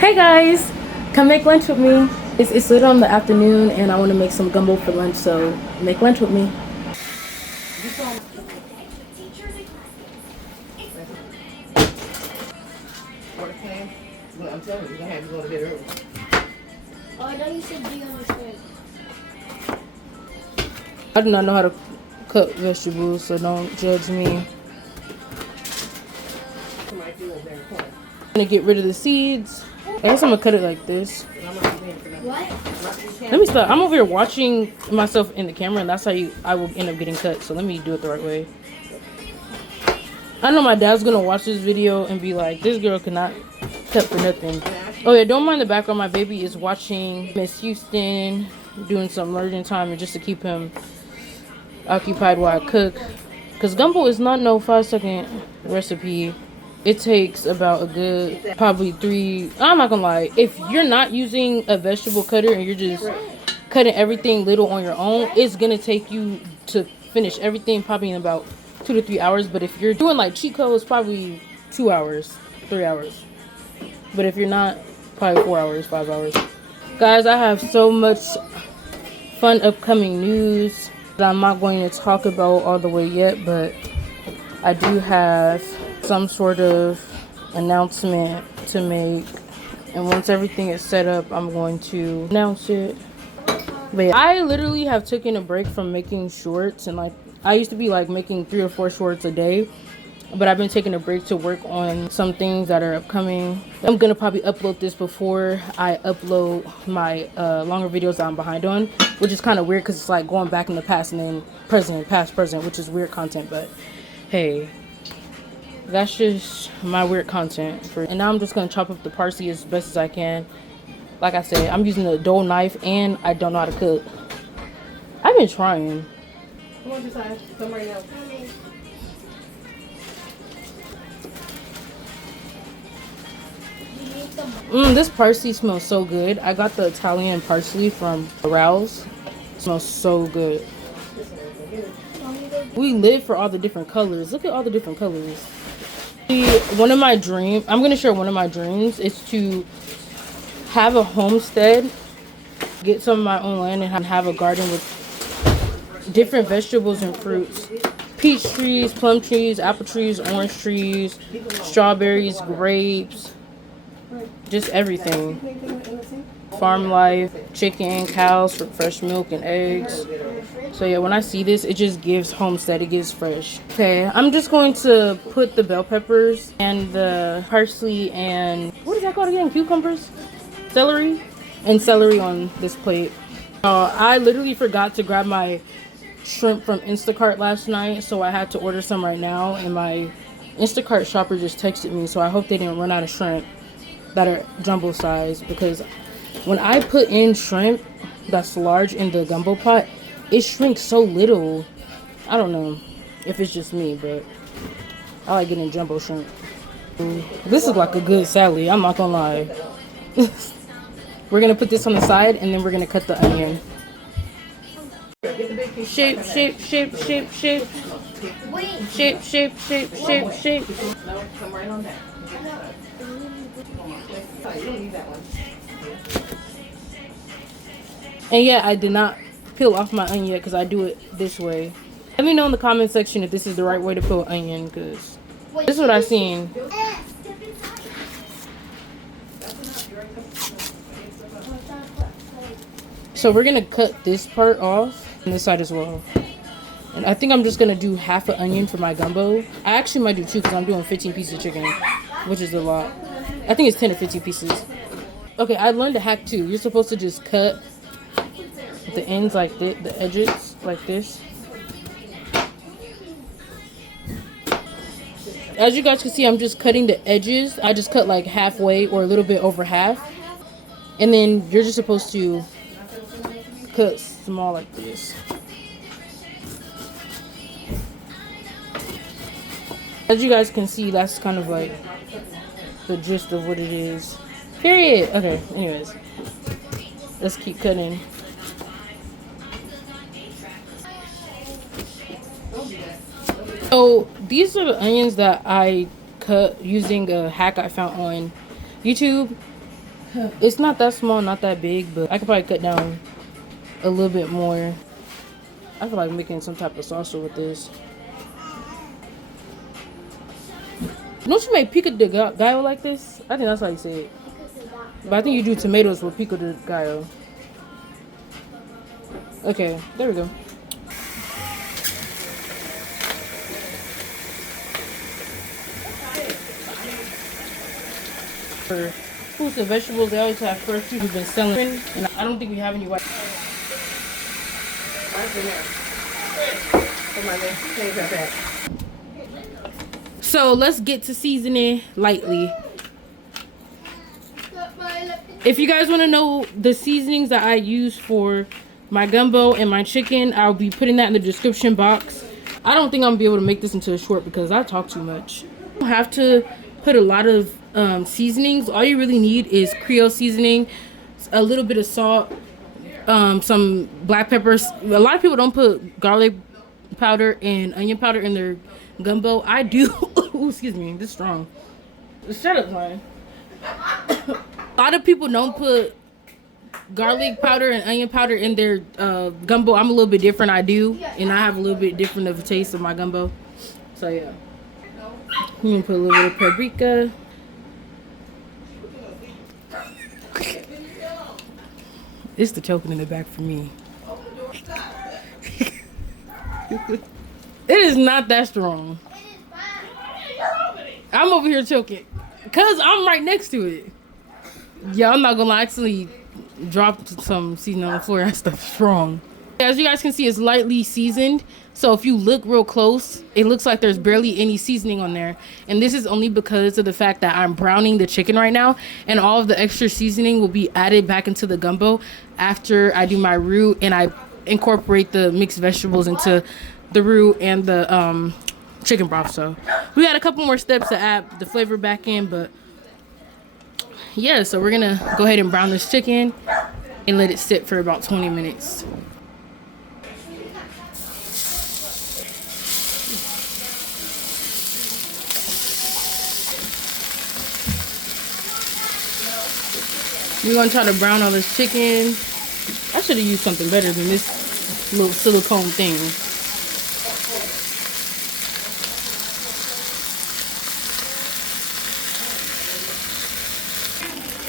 Hey guys, come make lunch with me. It's late on the afternoon and I want to make some gumbo for lunch, so make lunch with me. I'm telling you, you're gonna have to go to bed early. Oh, I thought you said do you understand? I do not know how to cook vegetables, so don't judge me. Somebody feel it there in the corner. I'm gonna get rid of the seeds. I guess I'm gonna cut it like this. And I'm not paying for nothing. What? Let me stop. I'm over here watching myself in the camera, and that's how I will end up getting cut. So let me do it the right way. I know my dad's gonna watch this video and be like, "This girl cannot cut for nothing." Oh yeah, don't mind the background. My baby is watching Miss Houston, doing some learning time, and just to keep him occupied while I cook. Cause gumbo is not no 5-second recipe. It takes about a good probably 3. I'm not gonna lie. If you're not using a vegetable cutter and you're just cutting everything little on your own, it's gonna take you to finish everything probably in about 2 to 3 hours. But if you're doing like cheat codes, probably 2 hours, 3 hours. But if you're not, probably 4 hours, 5 hours. Guys, I have so much fun upcoming news that I'm not going to talk about all the way yet, but I do have some sort of announcement to make. And once everything is set up, I'm going to announce it. But yeah, I literally have taken a break from making shorts, and like I used to be like making 3 or 4 shorts a day. But I've been taking a break to work on some things that are upcoming. I'm gonna probably upload this before I upload my longer videos that I'm behind on, which is kind of weird because it's like going back in the past and then present, past, present, which is weird content. But hey, that's just my weird content. And now I'm just gonna chop up the parsley as best as I can. Like I said, I'm using a dull knife and I don't know how to cook. I've been trying. Come on, decide. Come right now. This parsley smells so good. I got the Italian parsley from Rouse. It smells so good. We live for all the different colors. Look at all the different colors. One of my dreams, I'm going to share one of my dreams, is to have a homestead, get some of my own land, and have a garden with different vegetables and fruits. Peach trees, plum trees, apple trees, orange trees, strawberries, grapes. Just everything. Farm life, chicken, cows for fresh milk and eggs. So yeah, when I see this, it just gives homestead, it gives fresh. Okay, I'm just going to put the bell peppers and the parsley and what is that called again? Cucumbers? Celery? And celery on this plate. I literally forgot to grab my shrimp from Instacart last night, so I had to order some right now, and my Instacart shopper just texted me, so I hope they didn't run out of shrimp that are jumbo size, because when I put in shrimp that's large in the gumbo pot, it shrinks so little. I don't know if it's just me, but I like getting jumbo shrimp. This is like a good salad, I'm not gonna lie. We're gonna put this on the side and then we're gonna cut the onion. Shape, shape, shape, shape, shape. Shape, shape, shape, shape, shape. No, come right on down. You don't need that one. And yeah, I did not peel off my onion yet because I do it this way. Let me know in the comment section if this is the right way to peel onion, because this is what I've seen. So we're gonna cut this part off and this side as well. And I think I'm just gonna do half an onion for my gumbo. I actually might do 2 because I'm doing 15 pieces of chicken, which is a lot. I think it's 10 or 15 pieces. Okay, I learned a hack too. You're supposed to just cut the ends like this, the edges like this. As you guys can see, I'm just cutting the edges. I just cut like halfway or a little bit over half. And then you're just supposed to cut small like this. As you guys can see, that's kind of like the gist of what it is. Period. Okay, anyways. Let's keep cutting. So these are the onions that I cut using a hack I found on YouTube. It's not that small, not that big, but I could probably cut down a little bit more. I feel like making some type of salsa with this. Don't you make pico de gallo like this? I think that's how you say it. But I think you do tomatoes with pico de gallo. Okay, there we go. For fruits and vegetables, they always have fresh fruit we've been selling. And I don't think we have any white. So let's get to seasoning lightly. If you guys want to know the seasonings that I use for my gumbo and my chicken, I'll be putting that in the description box. I don't think I'm gonna be able to make this into a short because I talk too much. You don't have to put a lot of seasonings. All you really need is Creole seasoning, a little bit of salt, some black peppers. A lot of people don't put garlic powder and onion powder in their gumbo. I do. Ooh, excuse me, this is strong. Shut up, Ryan. A lot of people don't put garlic powder and onion powder in their gumbo. I'm a little bit different. I do, and I have a little bit different of a taste of my gumbo. So yeah, I'm gonna put a little bit of paprika. It's the choking in the back for me. It is not that strong. I'm over here choking because I'm right next to it. Yeah, I'm not gonna lie, I actually dropped some seasoning on the floor. That stuff's strong. As you guys can see, it's lightly seasoned. So if you look real close, it looks like there's barely any seasoning on there. And this is only because of the fact that I'm browning the chicken right now. And all of the extra seasoning will be added back into the gumbo after I do my roux and I incorporate the mixed vegetables into the roux and the chicken broth. So we got a couple more steps to add the flavor back in, but yeah, so we're gonna go ahead and brown this chicken and let it sit for about 20 minutes. We're gonna try to brown all this chicken. I should have used something better than this little silicone thing.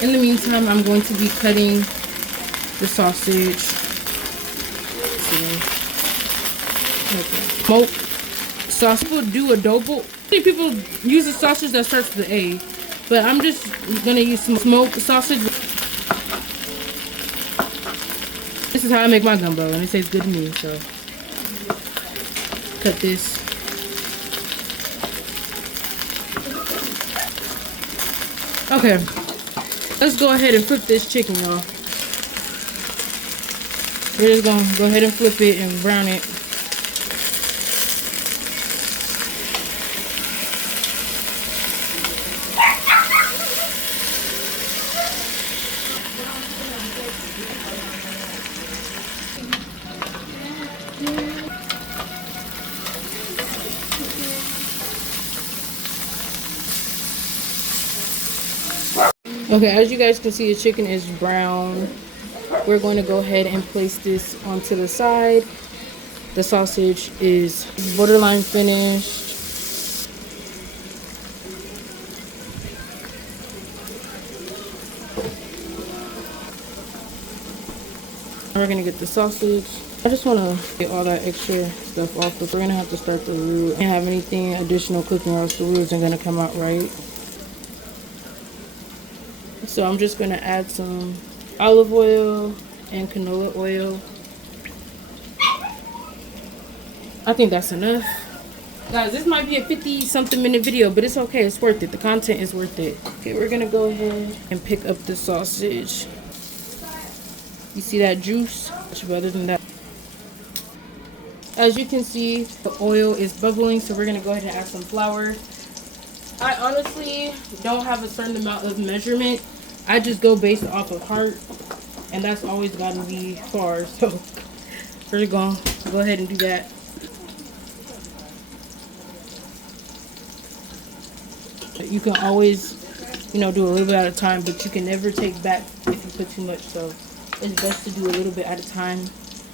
In the meantime, I'm going to be cutting the sausage. Smoked sausage. People do adobo. Many people use a sausage that starts with the A, but I'm just gonna use some smoked sausage. This is how I make my gumbo, and it tastes good to me. So cut this. Okay. Let's go ahead and flip this chicken, y'all. We're just gonna go ahead and flip it and brown it. Okay, as you guys can see, the chicken is brown. We're going to go ahead and place this onto the side. The sausage is borderline finished. We're gonna get the sausage. I just want to get all that extra stuff off, but we're gonna have to start the roux. Can't have anything additional cooking or else the roux isn't gonna come out right. So I'm just gonna add some olive oil and canola oil. I think that's enough. Guys, this might be a 50-something minute video, but it's okay. It's worth it. The content is worth it. Okay, we're gonna go ahead and pick up the sausage. You see that juice? Much better than that. As you can see, the oil is bubbling, so we're gonna go ahead and add some flour. I honestly don't have a certain amount of measurement. I just go based off of heart, and that's always gotten me far. So we're gonna go ahead and do that. You can always you know, do a little bit at a time, but you can never take back if you put too much. So it's best to do a little bit at a time.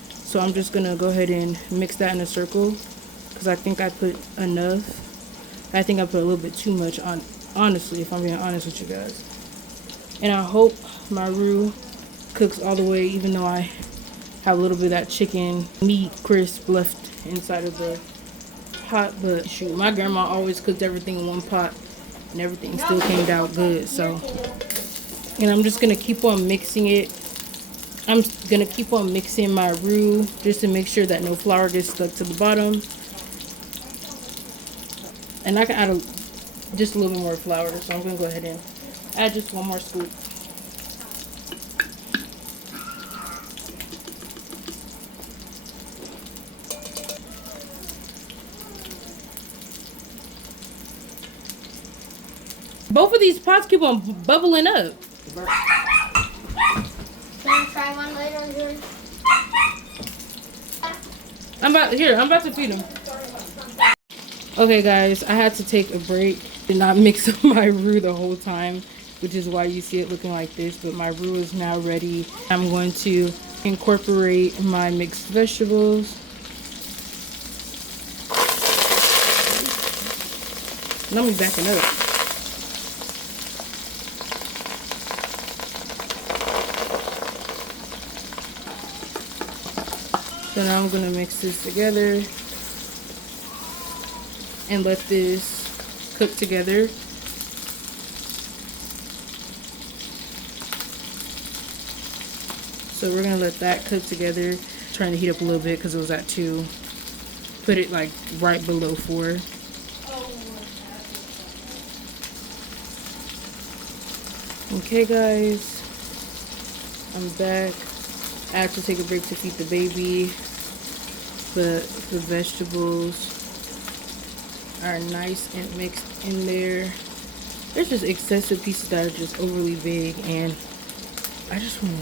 So I'm just gonna go ahead and mix that in a circle because I think I put enough. I think I put a little bit too much on, honestly, if I'm being honest with you guys. And I hope my roux cooks all the way, even though I have a little bit of that chicken meat crisp left inside of the pot. But shoot, my grandma always cooked everything in one pot and everything still came out good. So, and I'm just gonna keep on mixing it. I'm gonna keep on mixing my roux just to make sure that no flour gets stuck to the bottom. And I can add just a little bit more flour, so I'm gonna go ahead and add just one more scoop. Both of these pots keep on bubbling up. Can I try one later, Zuri? I'm about to feed them. Okay guys, I had to take a break. Did not mix up my roux the whole time, which is why you see it looking like this, but my roux is now ready. I'm going to incorporate my mixed vegetables. Let me back it up. So now I'm gonna mix this together and let this cook together. So we're gonna let that cook together. Trying to heat up a little bit because it was at 2. Put it like right below 4. Okay guys, I'm back. I had to take a break to feed the baby, but the vegetables are nice and mixed in there. There's just excessive pieces that are just overly big, and I just want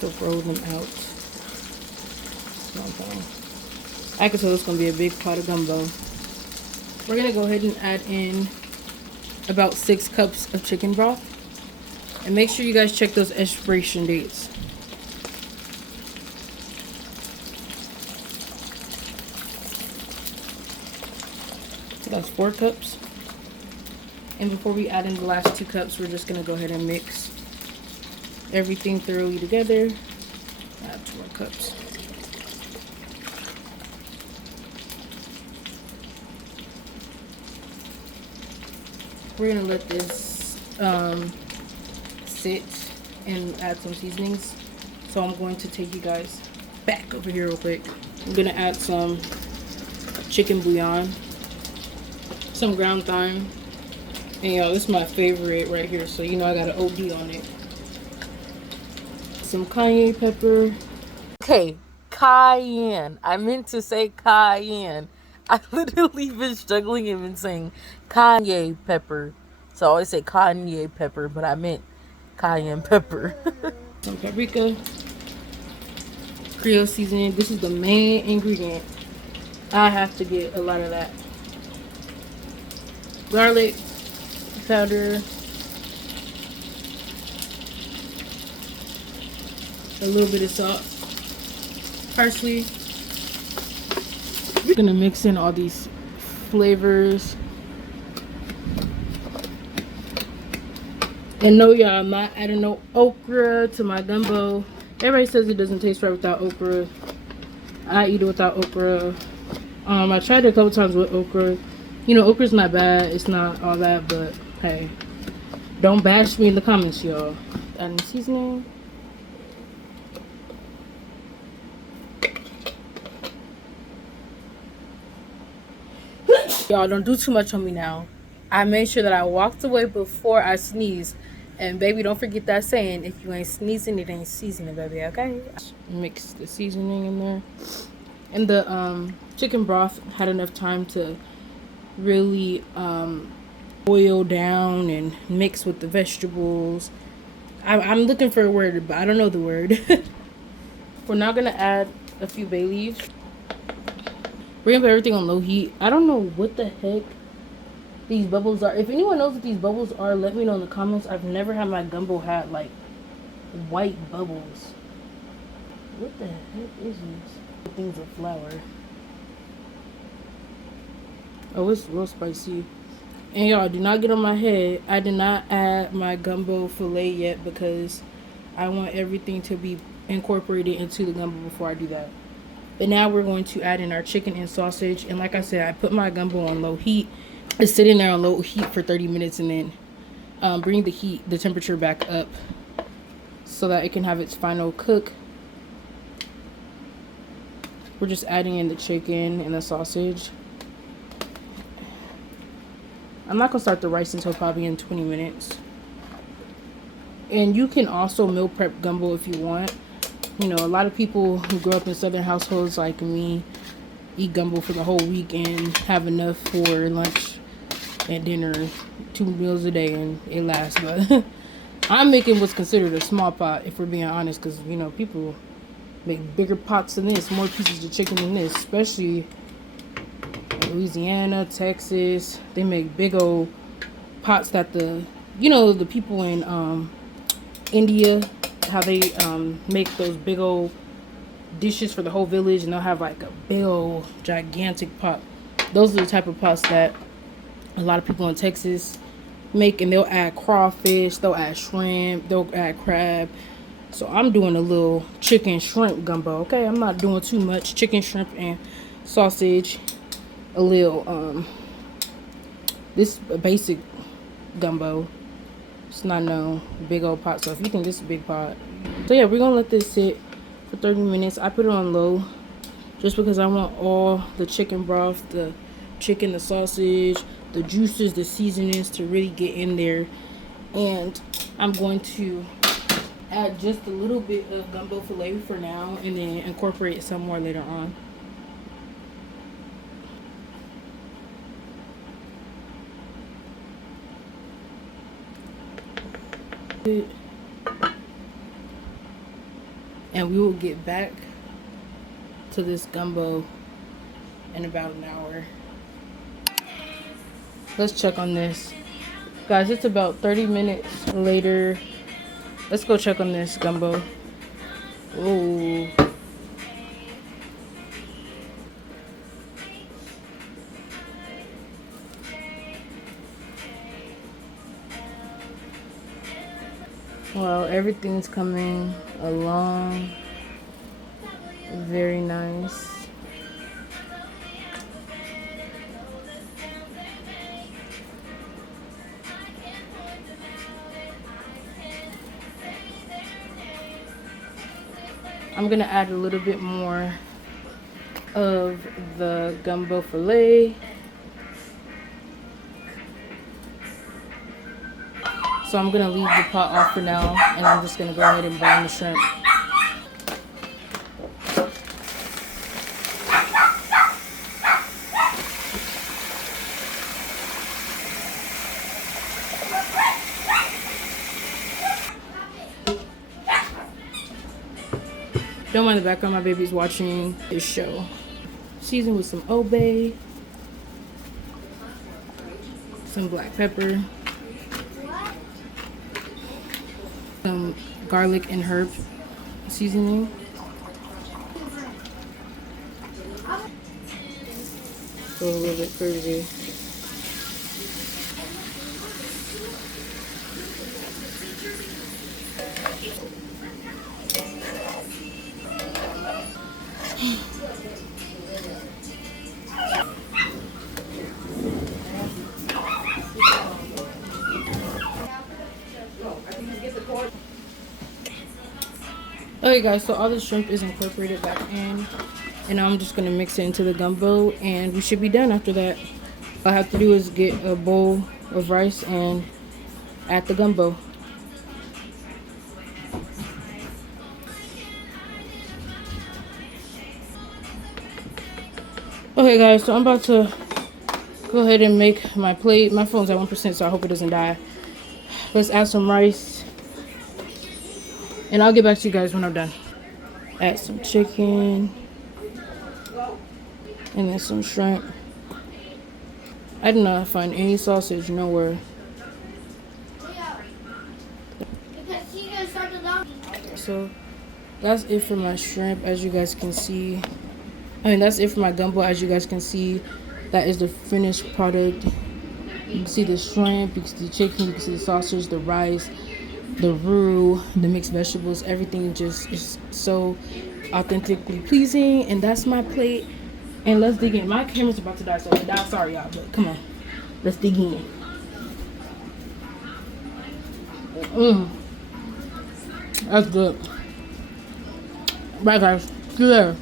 to roll them out. I can tell it's going to be a big pot of gumbo. We're going to go ahead and add in about 6 cups of chicken broth. And make sure you guys check those expiration dates. So that's 4 cups. And before we add in the last 2 cups, we're just going to go ahead and mix everything thoroughly together. Add 2 more cups. We're going to let this sit and add some seasonings. So I'm going to take you guys back over here real quick. I'm going to add some chicken bouillon, some ground thyme, and y'all, this is my favorite right here, so you know I got an OD on it. Some cayenne pepper. Okay, cayenne. I meant to say cayenne. I literally been struggling and been saying cayenne pepper. So I always say cayenne pepper, but I meant cayenne pepper. Some paprika. Creole seasoning. This is the main ingredient. I have to get a lot of that. Garlic powder. A little bit of salt. Parsley. We're gonna mix in all these flavors. And no, y'all, I'm not adding no okra to my gumbo. Everybody says it doesn't taste right without okra. I eat it without okra. I tried it a couple times with okra. You know, okra's not bad. It's not all that, but hey, don't bash me in the comments, y'all. Adding seasoning. Y'all, don't do too much on me now. I made sure that I walked away before I sneezed. And baby, don't forget that saying, if you ain't sneezing, it ain't seasoning, baby, okay? Mix the seasoning in there. And the chicken broth had enough time to really boil down and mix with the vegetables. I'm looking for a word, but I don't know the word. We're now gonna add a few bay leaves. We're gonna put everything on low heat. I don't know what the heck these bubbles are. If anyone knows what these bubbles are, let me know in the comments. I've never had my gumbo had like white bubbles. What the heck is this? Things of flour. Oh, it's real spicy. And y'all, do not get on my head. I did not add my gumbo fillet yet because I want everything to be incorporated into the gumbo before I do that. But now we're going to add in our chicken and sausage. And like I said, I put my gumbo on low heat. It's sitting there on low heat for 30 minutes and then bring the temperature back up so that it can have its final cook. We're just adding in the chicken and the sausage. I'm not going to start the rice until probably in 20 minutes. And you can also meal prep gumbo if you want. You know, a lot of people who grow up in southern households like me eat gumbo for the whole week and have enough for lunch and dinner, 2 meals a day, and it lasts. But I'm making what's considered a small pot, if we're being honest, because, you know, people make bigger pots than this, more pieces of chicken than this, especially in Louisiana, Texas. They make big old pots that the people in India, how they make those big old dishes for the whole village, and they'll have like a big old gigantic pot. Those are the type of pots that a lot of people in Texas make, and they'll add crawfish, they'll add shrimp, they'll add crab. So I'm doing a little chicken shrimp gumbo. Okay, I'm not doing too much. Chicken, shrimp, and sausage. A little this basic gumbo. It's not no big old pot. So if you think this is a big pot, so yeah, we're gonna let this sit for 30 minutes. I put it on low just because I want all the chicken broth, the chicken, the sausage, the juices, the seasonings to really get in there. And I'm going to add just a little bit of gumbo fillet for now and then incorporate some more later on. And we will get back to this gumbo in about an hour. Let's check on this. Guys, it's about 30 minutes later. Let's go check on this gumbo. Oh. Well, everything's coming along very nice. I'm gonna add a little bit more of the gumbo fillet. So I'm gonna leave the pot off for now, and I'm just gonna go ahead and brown the shrimp. Don't mind the background, my baby's watching this show. Season with some obey, some black pepper, some garlic and herb seasoning. Go a little bit crazy. Okay guys, so all the shrimp is incorporated back in, and now I'm just going to mix it into the gumbo, and we should be done after that. All I have to do is get a bowl of rice and add the gumbo. Okay guys, so I'm about to go ahead and make my plate. My phone's at 1%, so I hope it doesn't die. Let's add some rice, and I'll get back to you guys when I'm done. Add some chicken, and then some shrimp. I did not find any sausage nowhere. Because she's gonna start the dog. So that's it for my shrimp, as you guys can see. I mean, that's it for my gumbo, as you guys can see. That is the finished product. You can see the shrimp, you can see the chicken, you can see the sausage, the rice, the roux, the mixed vegetables. Everything just is so authentically pleasing. And that's my plate. And let's dig in. My camera's about to die, so sorry y'all, but come on, let's dig in. That's good. Bye guys, see you later.